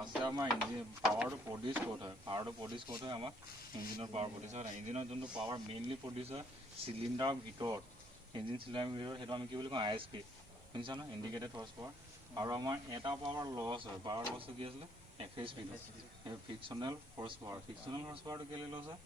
ফাৰ্ষ্টে আমাৰ ইঞ্জিন পাৱাৰটো প্ৰডিউচ ক'ত হয় আমাৰ ইঞ্জিনৰ পাৱাৰ প্ৰডিউচ হয় ইঞ্জিনৰ যোনটো পাৱাৰ মেইনলি প্ৰডিউচ হয় চিলিণ্ডাৰৰ ভিতৰত ইঞ্জিন চিলিণ্ডাৰৰ ভিতৰত সেইটো আমি কি বুলি কওঁ ISP শুনিছা ন ইণ্ডিকেটেড হৰ্চ পাৱাৰ আৰু আমাৰ এটা পাৱাৰ লছ হয় পাৱাৰ লছটো কি আছিলে FHP ফ্ৰিকশ্যনেল হৰ্চ পাৱাৰটো কেলৈ লছ হয়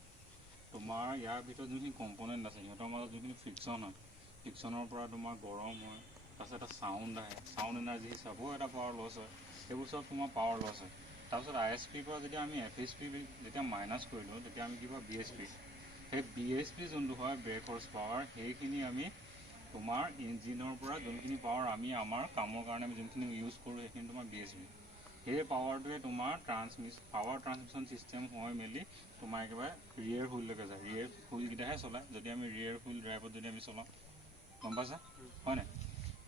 তোমাৰ ইয়াৰ ভিতৰত যোনখিনি কম্পনেণ্ট আছে সিহঁতৰ মাজত যোনখিনি ফ্ৰিকশ্যন হয় ফ্ৰিকশ্যনৰ পৰা তোমাৰ গৰম হয় তাৰপিছত এটা চাউণ্ড আহে চাউণ্ড এনাৰ্জি হিচাপেও এটা পাৱাৰ লছ হয় সেইবোৰ চব তোমাৰ পাৱাৰ লছ হয় তাৰপিছত ISPৰ পৰা যেতিয়া আমি FHP যেতিয়া মাইনাছ কৰি দিওঁ তেতিয়া আমি কি পাওঁ BSP সেই BSP যোনটো হয় ব্ৰেক হৰ্চ পাৱাৰ সেইখিনি আমি তোমাৰ ইঞ্জিনৰ পৰা যোনখিনি পাৱাৰ আমি আমাৰ কামৰ কাৰণে আমি যোনখিনি ইউজ কৰোঁ সেইখিনি তোমাৰ BSP সেই পাৱাৰটোৱে তোমাৰ পাৱাৰ ট্ৰান্সমিশ্যন ছিষ্টেম হৈ মেলি তোমাৰ একেবাৰে ৰিয়েৰ হুইললৈকে যায় ৰিয়েৰ হুইলকেইটাহে চলায় যদি আমি ৰিয়েৰ হুইল ড্ৰাইভত যদি আমি চলাওঁ গম পাইছা হয় নাই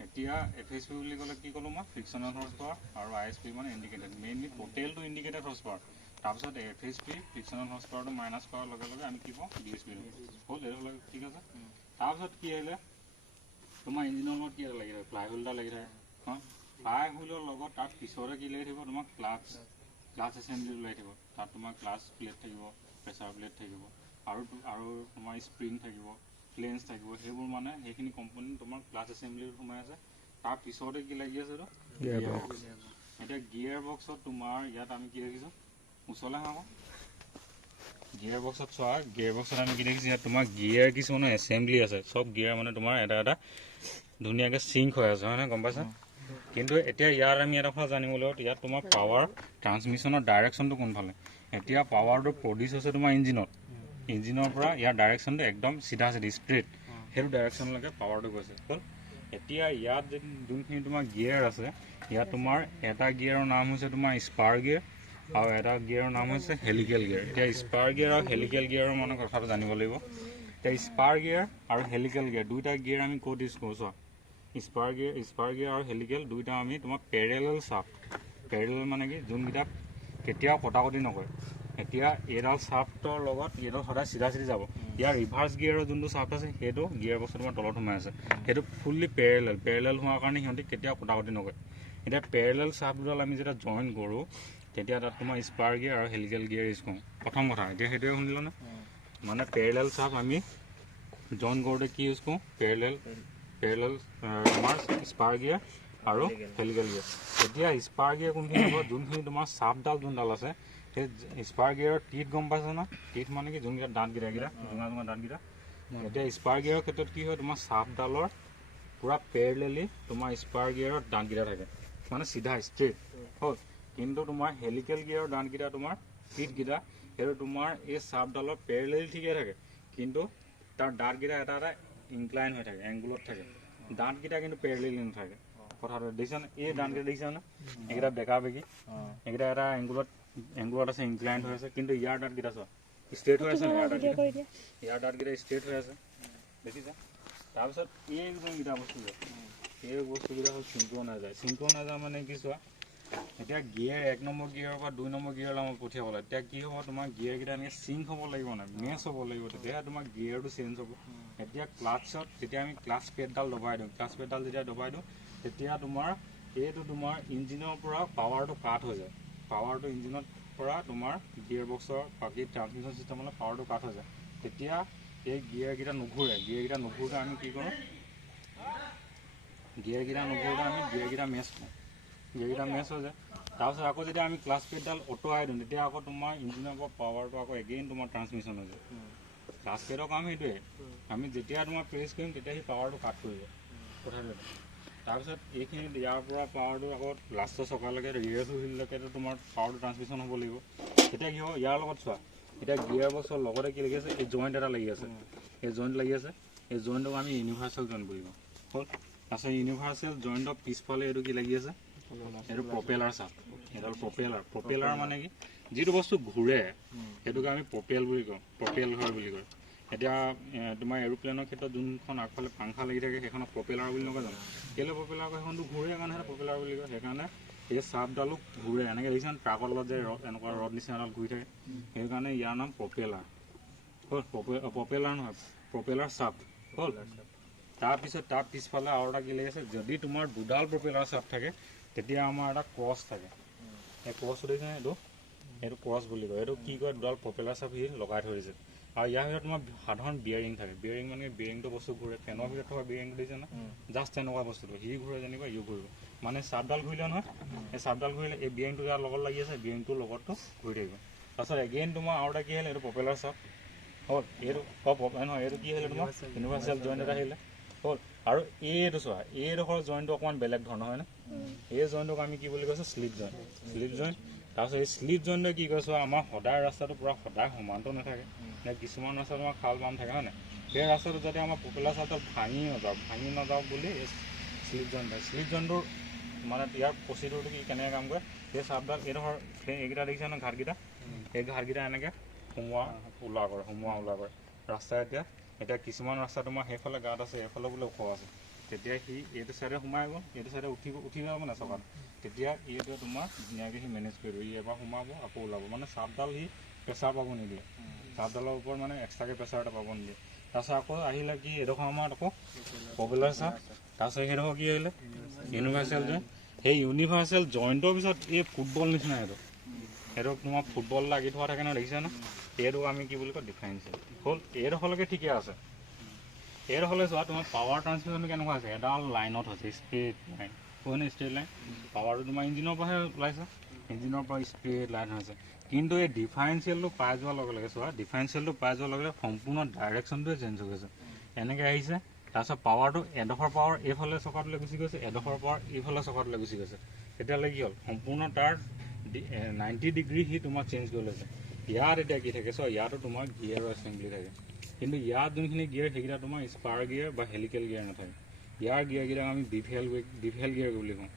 এতিয়া FHP বুলি ক'লে কি ক'লোঁ মই ফ্ৰিকশ্যনেল হৰ্চ পাৱাৰ আৰু ISP মানে ইণ্ডিকেটেড মেইনলি টোটেলটো ইণ্ডিকেটেড হৰ্চ পাৱাৰ তাৰপিছত FHP ফ্ৰিকশ্যনেল হৰ্চ পাৱাৰটো মাইনাছ কৰাৰ লগে লগে আমি কি পাওঁ BSP হ'ল এইটো ঠিক আছে তাৰপিছত কি আহিলে তোমাৰ ইঞ্জিনৰ লগত কি লাগি থাকে ফ্লাই হুইল এটা লাগি থাকে হয় ফ্লাই হুইলৰ লগত তাৰ পিছতে কি লাগি থাকিব তোমাৰ ক্লাছ এছেম্বলিটো লাগি থাকিব তাত তোমাৰ ক্লাছ প্লেট থাকিব প্ৰেছাৰ প্লেট থাকিব আৰু তোমাৰ স্প্ৰিং থাকিব ফ্লেঞ্চ থাকিব সেইবোৰ মানে সেইখিনি কম্পনেণ্ট তোমাৰ ক্লাছ এছেম্বলিত সোমাই আছে তাৰ পিছতে কি লাগি আছে এইটো গিয়াৰ বক্স এতিয়া গিয়াৰ বক্সত তোমাৰ ইয়াত আমি কি দেখিছোঁ ওচৰলৈ আহোঁ গিয়াৰ বক্সত চোৱা গিয়াৰ বক্সত আমি কি দেখিছোঁ ইয়াত তোমাৰ গিয়াৰ কিছুমানৰ এছেম্বলি আছে চব গিয়াৰ মানে তোমাৰ এটা ধুনীয়াকৈ চিংক হৈ আছে হয় নহয় গম পাইছা কিন্তু এতিয়া ইয়াত আমি এটা কথা জানিব লাগিব ইয়াত তোমাৰ পাৱাৰ ট্ৰান্সমিশ্যনৰ ডাইৰেকশ্যনটো কোনফালে এতিয়া পাৱাৰটো প্ৰডিউচ হৈছে তোমাৰ ইঞ্জিনৰ পৰা ইয়াৰ ডাইৰেকশ্যনটো একদম চিধা ষ্ট্ৰেইট সেইটো ডাইৰেকশ্যনলৈকে পাৱাৰটো গৈছে হ'ল এতিয়া ইয়াত যোনখিনি তোমাৰ গিয়াৰ আছে ইয়াত তোমাৰ এটা গিয়াৰৰ নাম হৈছে তোমাৰ স্পাৰ গিয়াৰ আৰু এটা গিয়াৰৰ নাম হৈছে হেলিকেল গিয়াৰ এতিয়া স্পাৰ গিয়াৰ আৰু হেলিকেল গিয়াৰৰ মানে কথাটো জানিব লাগিব এতিয়া স্পাৰ গিয়াৰ আৰু হেলিকেল গিয়াৰ দুইটা গিয়াৰ আমি ক'ত ইউজ কৰোঁ চোৱা স্পাৰ গিয়াৰ আৰু হেলিকেল দুইটা আমি তোমাৰ পেৰেলেল মানে কি যোনকেইটা কেতিয়াও কটাকটি নকৰে এতিয়া এইডাল শ্বাফ্টৰ লগত এইডাল সদায় চিধা যাব ইয়াৰ ৰিভাৰ্ছ গিয়াৰৰ যোনটো শ্বাফ্ট আছে সেইটো গিয়াৰ বক্সটো তোমাৰ তলত সোমাই আছে সেইটো ফুল্লি পেৰেলেল হোৱাৰ কাৰণে সিহঁতি কেতিয়াও কটাকটি নকৰে এতিয়া পেৰেলেল শ্বাফ্ট দুডাল আমি যেতিয়া জইন কৰোঁ তেতিয়া তাত তোমাৰ স্পাৰ গিয়াৰ আৰু হেলিকেল গিয়াৰ ইউজ কৰোঁ প্ৰথম কথা এতিয়া সেইটোৱে শুনিলোঁ নে মানে পেৰেলেল শ্বাফ্ট আমি জইন কৰোঁতে কি ইউজ কৰোঁ পেৰেলেল তোমাৰ স্পাৰ গিয়াৰ আৰু হেলিকেল গিয়াৰ এতিয়া স্পাৰ গিয়াৰ কোনখিনি হ'ব যোনখিনি তোমাৰ শ্বাফ্টডাল যোনডাল আছে সেই স্পাৰ গিয়াৰৰ টিথ গম পাইছে ন টিথ মানে কি যোনকেইটা দাঁতকেইটা জোঙা দাঁতকেইটা এতিয়া স্পাৰ গিয়াৰৰ ক্ষেত্ৰত কি হয় তোমাৰ শ্বাফ্টডালৰ পূৰা পেৰেলেলি তোমাৰ স্পাৰ গিয়াৰৰ দাঁতকেইটা থাকে মানে চিধা ষ্ট্ৰেইট হ'ল কিন্তু তোমাৰ হেলিকেল গিয়াৰৰ দাঁতকেইটা তোমাৰ টিথকেইটা সেইটো তোমাৰ এই শ্বাফ্টডালৰ পেৰেলেলি ঠিকে থাকে কিন্তু তাৰ দাঁতকেইটা এটা ইনক্লাইন হৈ থাকে এংগুলত থাকে দাঁতকেইটা কিন্তু পেৰেলেলি নাথাকে কথাটো দেখিছানে এই দাঁতকেইটা দেখিছানে এইকেইটা বেকা বেকি এইকেইটা এটা এংগুলত আছে ইনক্লাইন হৈ আছে কিন্তু ইয়াৰ দাঁতকেইটা চোৱা ষ্ট্ৰেইট হৈ আছে ইয়াৰ দাঁতকেইটা ষ্ট্ৰেইট হৈ আছে দেখিছা তাৰপিছত এই যোনকেইটা বস্তু যে এই বস্তুকেইটা হ'ল চিংক্ৰনাইজাৰ মানে কি চোৱা এতিয়া গিয়াৰ 1 নম্বৰ গিয়াৰৰ পৰা 2 নম্বৰ গিয়াৰলৈ আমাক পঠিয়াব লাগে এতিয়া কি হ'ব তোমাৰ গিয়াৰকেইটা এনেকৈ চিংক হ'ব লাগিব নাই মেচ হ'ব লাগিব তেতিয়াহে তোমাৰ গিয়াৰটো চেঞ্জ হ'ব এতিয়া ক্লাটছত যেতিয়া আমি ক্লাছ পেডডাল দবাই দিওঁ যেতিয়া দবাই দিওঁ তেতিয়া তোমাৰ এইটো তোমাৰ ইঞ্জিনৰ পৰা পাৱাৰটো কাট হৈ যায় পাৱাৰটো ইঞ্জিনৰ পৰা তোমাৰ গিয়াৰ বক্সৰ বাকী ট্ৰান্সমিশ্যন ছিষ্টেমলৈ পাৱাৰটো কাট হৈ যায় তেতিয়া এই গিয়াৰকেইটা নুঘূৰোঁতে আমি কি কৰোঁ গিয়াৰকেইটা মেচ কৰোঁ মেচ হৈ যায় তাৰপিছত আকৌ যেতিয়া আমি ক্লাছ পেডডাল অঁতৰাই দিওঁ তেতিয়া আকৌ তোমাৰ ইঞ্জিনৰ পৰা পাৱাৰটো আকৌ এগেইন তোমাৰ ট্ৰান্সমিশ্যন হৈ যায় ক্লাছ পেডৰ কাম সেইটোৱে আমি যেতিয়া তোমাৰ প্ৰেছ কৰিম তেতিয়া সেই পাৱাৰটো কাট কৰি যায় কথাটো তাৰপিছত এইখিনি ইয়াৰ পৰা পাৱাৰটো আকৌ লাষ্টৰ চকালৈকে ৰিয়েৰ হুইললৈকে তোমাৰ পাৱাৰটো ট্ৰান্সমিশ্যন হ'ব লাগিব তেতিয়া কি হ'ব ইয়াৰ লগত চোৱা এতিয়া গিয়াৰ বক্সৰ লগতে কি লাগি আছে এই জইণ্ট এটা লাগি আছে এই জইণ্টক আমি ইউনিভাৰ্চেল জইণ্ট বুলি কওঁ হ'ল তাৰপিছত ইউনিভাৰ্চেল জইণ্টৰ পিছফালে এইটো কি লাগি আছে এইটো প্ৰপেলাৰ চাফ্ট এইডাল প্ৰপেলাৰ মানে কি যিটো বস্তু ঘূৰে সেইটোকে আমি প্ৰপেল হয় বুলি কয় এতিয়া তোমাৰ এৰোপ্লেনৰ ক্ষেত্ৰত যোনখন আগফালে পাংখা লাগি থাকে সেইখনক প্ৰপেলাৰ বুলি নকয় জানো কেলৈ প্ৰপেলাৰ কয় সেইখনটো ঘূৰে কাৰণে প্ৰপেলাৰ বুলি কয় সেইকাৰণে এই চাফ্টডালো ঘূৰে এনেকৈ দেখিছেনে ট্ৰাকৰ লগত যে এনেকুৱা ৰড নিচিনা এডাল ঘূৰি থাকে সেইকাৰণে ইয়াৰ নাম প্ৰপেলাৰ হ'ল প্ৰপেলাৰ নহয় প্ৰপেলাৰ চাফ্ট হ'ল তাৰপিছত তাৰ পিছফালে আৰু এটা কি লাগি আছে যদি তোমাৰ দুডাল প্ৰপেলাৰ চাফ্ট থাকে তেতিয়া আমাৰ এটা ক্ৰছ থাকে এই ক্ৰছটো দেখিছে এইটো ক্ৰছ বুলি কয়। এইটো কি কয়, দুডাল প্ৰপেলাৰ চাপ সি লগাই থৈ দিছে। আৰু ইয়াৰ ভিতৰত তোমাৰ সাধাৰণ বিয়াৰিং থাকে। বিয়াৰিং মানে বিয়াৰিংটো বস্তু ঘূৰে, ফেনৰ ভিতৰত থকা বিয়াৰিংটো দিছে না, জাষ্ট তেনেকুৱা বস্তুটো সি ঘূৰে যেনিবা ইও ঘূৰিব। মানে চাপডাল ঘূৰিলে নহয়, এই চাপডাল ঘূৰিলে এই বিয়াৰিংটো যাৰ লগত লাগি আছে বিয়াৰিংটোৰ লগতো ঘূৰি থাকিব। তাৰপিছত এগেইন তোমাৰ আৰু এটা কি আহিলে, এইটো প্ৰপেলাৰ চাপ হ'ল। এইটো নহয়, এইটো কি আহিলে তোমাৰ ইউনিভাৰ্চেল জইণ্ট এটা আহিলে হ'ল। আৰু এইটো চোৱা, এইডোখৰ জইণ্টটো অকণমান বেলেগ ধৰণৰ হয়নে? এই জইণ্টটোক আমি কি বুলি কৈছোঁ, শ্লিপ জইণ্ট। Slip joint. তাৰপিছত এই শ্লিপ জইণ্টে কি কৈছোঁ, আমাৰ সদায় ৰাস্তাটো পূৰা সদায় সমানটো নাথাকে, কিছুমান ৰাস্তাত আমাৰ খাল বাম থাকে হয় নাই? সেই ৰাস্তাটো যাতে আমাৰ প্ৰপেলাৰ চাপডাল ভাঙি নাযাওক বুলি এই শ্লিপ জইণ্ট থাকে। শ্লিপ জইণ্টটোৰ মানে ইয়াৰ প্ৰচিডিউৰটো কি কেনেকৈ কাম কৰে, সেই চাপডাল এইডোখৰ এইকেইটা দেখিছে নহয় ঘাটকেইটা, এই ঘাটকেইটা এনেকৈ সোমোৱা ওলোৱা কৰে ৰাস্তা। এতিয়া কিছুমান ৰাস্তা তোমাৰ সেইফালে গাঁত আছে, এইফালে বোলে ওখ আছে, তেতিয়া সি এইটো চাইডে সোমাই গ'ল, এইটো চাইডে উঠি যাব মানে চকাত, তেতিয়া এইটোৱে তোমাৰ ধুনীয়াকৈ সি মেনেজ কৰিব। ই এবাৰ সোমাব আকৌ ওলাব, মানে চাপডাল সি প্ৰেছাৰ পাব নিদিয়ে, চাপডালৰ ওপৰত মানে এক্সট্ৰাকৈ প্ৰেছাৰ এটা পাব নিদিয়ে। তাৰপিছত আকৌ আহিলে কি, এইডোখৰ আমাৰ আকৌ প্ৰপেলাৰ চাপ। তাৰপিছত সেইডোখৰ কি আহিলে, ইউনিভাৰ্চেল জইণ্ট। সেই ইউনিভাৰ্চেল জইণ্টৰ পিছত এই ফুটবল নিচিনা সেইটো তোমাৰ ফুটবল লাগি থোৱা থাকে নহয়, দেখিছা ন? এইটো আমি কি বুলি কয়, ডিফাৰেঞ্চিয়েল হ'ল। এইডোখৰলৈকে ঠিকে আছে। এইডোখৰলৈ চোৱা, তোমাৰ পাৱাৰ ট্ৰান্সমিশ্যনটো কেনেকুৱা আছে, এডাল লাইনত হৈছে, ষ্ট্ৰেইট লাইন হয় নে? Straight line. পাৱাৰটো তোমাৰ ইঞ্জিনৰ পৰাহে ওলাইছে, ইঞ্জিনৰ পৰা ষ্ট্ৰেইট লাইন হৈছে। কিন্তু এই ডিফাৰেঞ্চিয়েলটো পাই যোৱাৰ লগে লগে চোৱা, ডিফাৰেঞ্চিয়েলটো পাই যোৱাৰ লগে লগে সম্পূৰ্ণ ডাইৰেকশ্যনটোৱে চেঞ্জ হৈ গৈছে। এনেকৈ আহিছে, তাৰপিছত পাৱাৰটো এডোখৰ পাৱাৰ এইফালে চকাটোলৈ গুচি গৈছে, এডোখৰ পাৱাৰ এইফালে চকাটোলৈ গুচি গৈছে। তেতিয়াহ'লে কি হ'ল, সম্পূৰ্ণ তাৰ 90 ডিগ্ৰী সি তোমাৰ চেঞ্জ কৰি লৈছে। ইয়াত এতিয়া কি থাকে চোৱা, ইয়াতো তোমাৰ গিয়াৰৰ এছেম্বলি থাকে, কিন্তু ইয়াত যোনখিনি গিয়াৰ সেইকেইটা তোমাৰ স্পাৰ গিয়াৰ বা হেলিকেল গিয়াৰ নাথাকে। ইয়াৰ গিয়াৰকেইটাক আমি বিভেল গিয়াৰ বুলি কওঁ।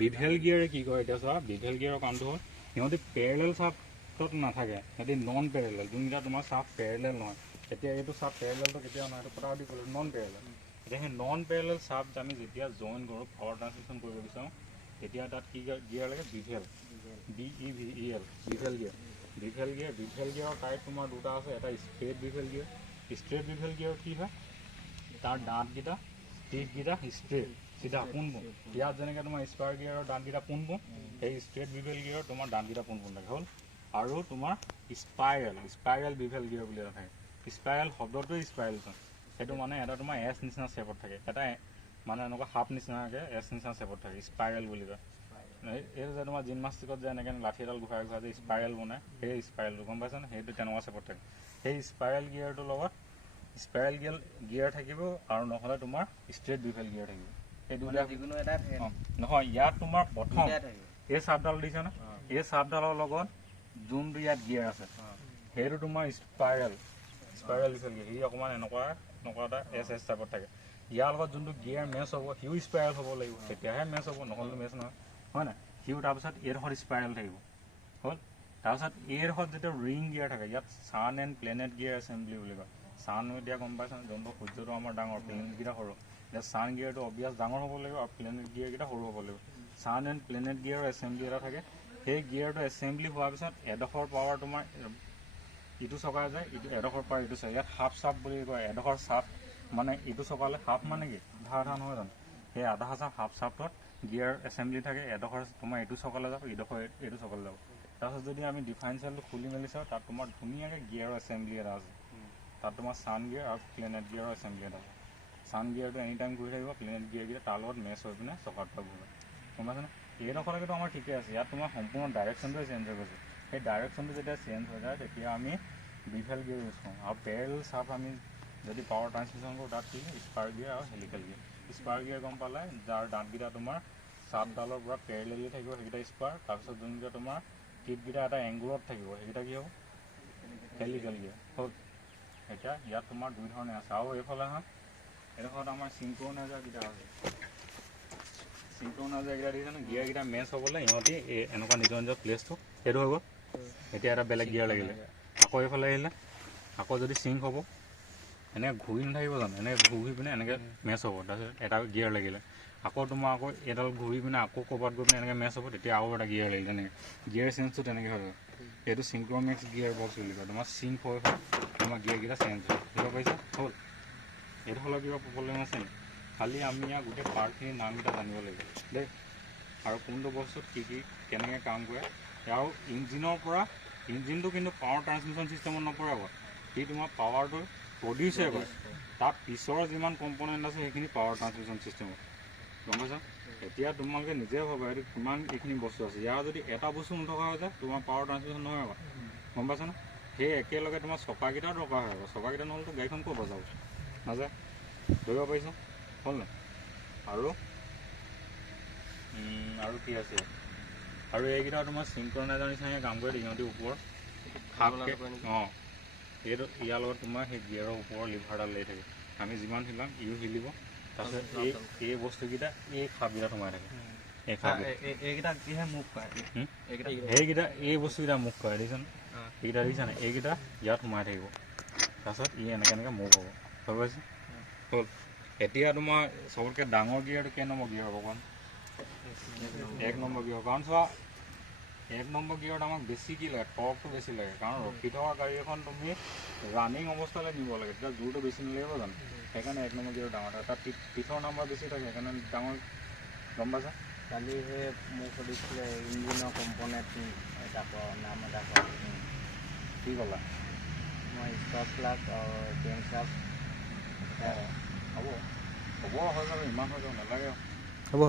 বিভেল গিয়াৰে কি কৰে, এতিয়া চোৱা, বিভেল গিয়াৰৰ কামটো হ'ল সিহঁতি পেৰেলেল চাপত নাথাকে, সিহঁতি নন পেৰেলেল, যোনকেইটা তোমাৰ চাপ পেৰেলেল নহয়। এতিয়া এইটো চাপ পেৰেলেলটো কেতিয়াও নহয়, এইটো পটাপটি ক'লে নন পেৰেলেল। এতিয়া সেই নন পেৰেলেল চাপ আমি যেতিয়া জইন কৰোঁ, পাৱাৰ ট্ৰান্সমিশ্যন কৰিব বিচাৰোঁ, তেতিয়া তাত কি গিয়াৰ লাগে, bevel, BEVEL, bevel gear. Bevel গিয়াৰৰ type তোমাৰ দুটা আছে, এটা straight bevel gear. Straight bevel গিয়াৰত কি হয়, তাৰ দাঁতকেইটা টিপকেইটা ষ্ট্ৰেট চিধা পোন। ইয়াত যেনেকৈ তোমাৰ স্পাৰ গিয়াৰৰ দাঁতকেইটা পোন, সেই ষ্ট্ৰেট বিভেল গিয়াৰৰ তোমাৰ দাঁতকেইটা পোন থাকে হ'ল। আৰু তোমাৰ স্পাইৰেল বিভেল গিয়াৰ বুলি এটা থাকে। স্পাইৰেল শব্দটোৱে স্পাইৰেলচোন, সেইটো মানে এটা তোমাৰ এছ নিচিনা চেপত থাকে, এটা মানে এনেকুৱা সাপ নিচিনাকৈ এছ নিচিনা চেপত থাকে, স্পাইৰেল বুলি কয়। এইটো যে তোমাৰ জিমনাষ্টিকত যে এনেকৈ লাঠি এডাল ঘূৰাই যে স্পাইৰেল বনায়, সেই স্পাইৰেলটো গম পাইছানে? সেইটো তেনেকুৱা চেপত থাকে। সেই স্পাইৰেল গিয়াৰটোৰ লগত স্পাইৰেল গিয়াৰ থাকিব, আৰু নহ'লে তোমাৰ ষ্ট্ৰেট বিভেল গিয়াৰ থাকিব। সেই দুটা নহয়, ইয়াত তোমাৰ প্ৰথম এই চাপডাল দিছে ন, এই চাপডালৰ লগত যোনটো ইয়াত গিয়াৰ আছে সেইটো তোমাৰ স্পাইৰেল বিভেল গিয়াৰ। সি অকণমান এনেকুৱা এটা এছ টাইপত থাকে। ইয়াৰ লগত যোনটো গিয়াৰ মেচ হ'ব, সিও স্পাইৰেল হ'ব লাগিব, তেতিয়াহে মেচ হ'ব, নহ'লে মেচ নহয় হয় নাই? সিও তাৰপিছত এইডোখৰত স্পাইৰেল থাকিব হ'ল। তাৰপিছত এইডোখৰত যেতিয়া ৰিং গিয়াৰ থাকে, ইয়াত sun and planet gear assembly বুলি কয়। ছান এতিয়া গম পাইছা, যোনটো সূৰ্যটো আমাৰ ডাঙৰ, প্লেনেটকেইটা সৰু। এতিয়া ছান গিয়াৰটো অবিয়াছ ডাঙৰ হ'ব লাগিব, আৰু প্লেনেট গিয়াৰকেইটা সৰু হ'ব লাগিব। ছান এণ্ড প্লেনেট গিয়াৰৰ এছেম্বলি এটা থাকে। সেই গিয়াৰটো এছেম্বলি হোৱাৰ পিছত এডোখৰ পাৱাৰ তোমাৰ ইটো চকাই যায়, এডোখৰ পাৱাৰ ইটো চকাই। ইয়াত হাফ চাপ বুলি কয়, এডোখৰ চাপ মানে ইটো চকালে হাফ মানে কি আধা নহয় জানো? সেই আধা চাপ হাফ চাপত গিয়াৰ এছেম্বলি থাকে, এডোখৰ তোমাৰ এইটো চকালে যাব, ইডোখৰ এইটো চকালে যাব। তাৰপিছত যদি আমি ডিফাৰেঞ্চিয়েলটো খুলি মেলি চাওঁ, তাত তোমাৰ ধুনীয়াকৈ গিয়াৰৰ এছেম্বলি এটা আছে। তাত তোমাৰ ছান গিয়াৰ আৰু প্লেনেট গিয়াৰৰ এছেম্বলি এটা আছে। ছান গিয়াৰটো এনি টাইম ঘূৰি থাকিব, প্লেনেট গিয়াৰকেইটা তাৰ লগত মেচ হৈ পিনে চকাটোত ঘূৰিব, গম পাইছেনে? এইডোখৰলৈকেতো আমাৰ ঠিকে আছে। ইয়াত তোমাৰ সম্পূৰ্ণ ডাইৰেকশ্যনটোৱে চেঞ্জ হৈ গৈছে। সেই ডাইৰেকশ্যনটো যেতিয়া চেঞ্জ হৈ যায়, তেতিয়া আমি বিভেল গিয়াৰ ইউজ কৰোঁ। আৰু পেৰেলেল চাপ আমি যদি পাৱাৰ ট্ৰান্সমিশ্যন কৰোঁ, তাত কি স্পাৰ গিয়াৰ আৰু হেলিকেল গিয়াৰ। স্পাৰ গিয়াৰ গম পালে, যাৰ দাঁতকেইটা তোমাৰ চাপডালৰ পৰা পেৰেলেলি থাকিব, সেইকেইটা স্পাৰ। তাৰপিছত যোনকেইটা তোমাৰ টিপকেইটা এটা এংগুলত থাকিব, সেইকেইটা কি হ'ব, হেলিকেল গিয়াৰ হ'ল। এতিয়া ইয়াত তোমাৰ দুই ধৰণে আছে। আৰু এইফালে এইডোখৰত আমাৰ চিংক্ৰনাইজাৰকেইটা আছে। চিংক্ৰনাইজাৰকেইটা দেখিছেনে? গিয়াৰকেইটা মেচ হ'বলৈ ইহঁতি এনেকুৱা নিজৰ প্লেচটো সেইটো হৈ গ'ল। এতিয়া এটা বেলেগ গিয়াৰ লাগিলে, আকৌ এইফালে আহিলে, আকৌ যদি চিংক হ'ব, এনেকৈ ঘূৰি নাথাকিব জানো? এনেকৈ ঘূৰি পিনে এনেকৈ মেচ হ'ব। তাৰপিছত এটা গিয়াৰ লাগিলে, আকৌ তোমাৰ আকৌ এডাল ঘূৰি পিনে আকৌ ক'ৰবাত গৈ পিনে এনেকৈ মেচ হ'ব, তেতিয়া আৰু এটা গিয়াৰ লাগিলে। তেনেকৈ গিয়াৰ চেঞ্জটো তেনেকৈ হৈ যায়। এইটো চিংক্ৰমেক্স গিয়াৰ বক্স বুলি কয়। তোমাৰ চিংক হৈ তোমাৰ গিয়াৰকেইটা চেঞ্জ হয়, বুজিব পাৰিছা হ'ল। এইটো হ'লে কিবা প্ৰব্লেম আছে নেকি? খালি আমি ইয়াৰ গোটেই পাৰ্টখিনিৰ নামকেইটা জানিব লাগিব দেই। আৰু কোনটো বস্তুত কি কেনেকৈ কাম কৰে। আৰু ইঞ্জিনটো কিন্তু পাৱাৰ ট্ৰান্সমিশ্যন ছিষ্টেমত নপৰে আকৌ, সি তোমাৰ পাৱাৰটো প্ৰডিউচে কৰে। তাৰ পিছৰ যিমান কম্পনেণ্ট আছে সেইখিনি পাৱাৰ ট্ৰান্সমিশ্যন ছিষ্টেমত, গম পাইছা। এতিয়া তোমালোকে নিজে ভাবা এইটো কিমান এইখিনি বস্তু আছে, ইয়াৰ যদি এটা বস্তু নথকা হৈ যায় তোমাৰ পাৱাৰ ট্ৰান্সমিশ্যন নহয় আকৌ, গম পাইছানে। সেই একেলগে তোমাৰ চকাকেইটাও দৰকাৰ হয় আকৌ, চকাকেইটা নহ'লেতো গাড়ীখন ক'ৰ পৰা যাব, নাযায়। ধৰিব পাৰিছা হ'ল নাই। আৰু কি আছে, আৰু এইকেইটা তোমাৰ চিংক্ৰনাইজাৰ নিচিনাকৈ কাম কৰে, ইহঁতি ওপৰ খাপকৈ এইটো ইয়াৰ লগত তোমাৰ সেই গিয়াৰৰ ওপৰৰ লিভাৰডাল লাগি থাকে, আমি যিমান হিলাম ইও হিলিব। তাৰপিছত এই বস্তুকেইটা এই খাপকেইটা সোমাই থাকে, এই খাপকেইটা কিহে মুভ কৰে, সেইকেইটা এই বস্তুকেইটা মুভ কৰে দেখিছানে, এইকেইটা দেখিছানে, এইকেইটা ইয়াত সোমাই থাকিব। তাৰপিছত ই এনেকৈ মুভ হ'ব, হৈ গৈছে হ'ল। এতিয়া তোমাৰ চবতকৈ ডাঙৰ গিয়াৰটো কেই নম্বৰ গিয়াৰ হ'ব কোৱা, 1 নম্বৰ গিয়াৰ। কাৰণ চোৱা 1 নম্বৰ গিয়াৰত আমাক বেছি কি লাগে, টৰ্কটো বেছি লাগে। কাৰণ ৰখি থকা গাড়ী এখন তুমি ৰানিং অৱস্থালৈ নিব লাগে, তেতিয়া জোৰটো বেছি নালাগিব জানো, সেইকাৰণে 1 নম্বৰ গিয়াৰ ডাঙৰ থাকে। তাত পিছৰ নম্বৰ বেছি থাকে, সেইকাৰণে ডাঙৰ, গম পাইছা। কালি সেই মোক সুধিছিলে ইঞ্জিনৰ কম্পনেণ্ট এটা নাম এটা কোৱা, কি ক'লা, মই স্পাৰ্ক প্লাগ আৰু কেম চাৰ্জ। হ'ব হৈ যাব, ইমান হৈ যাব নালাগে। হ'ব।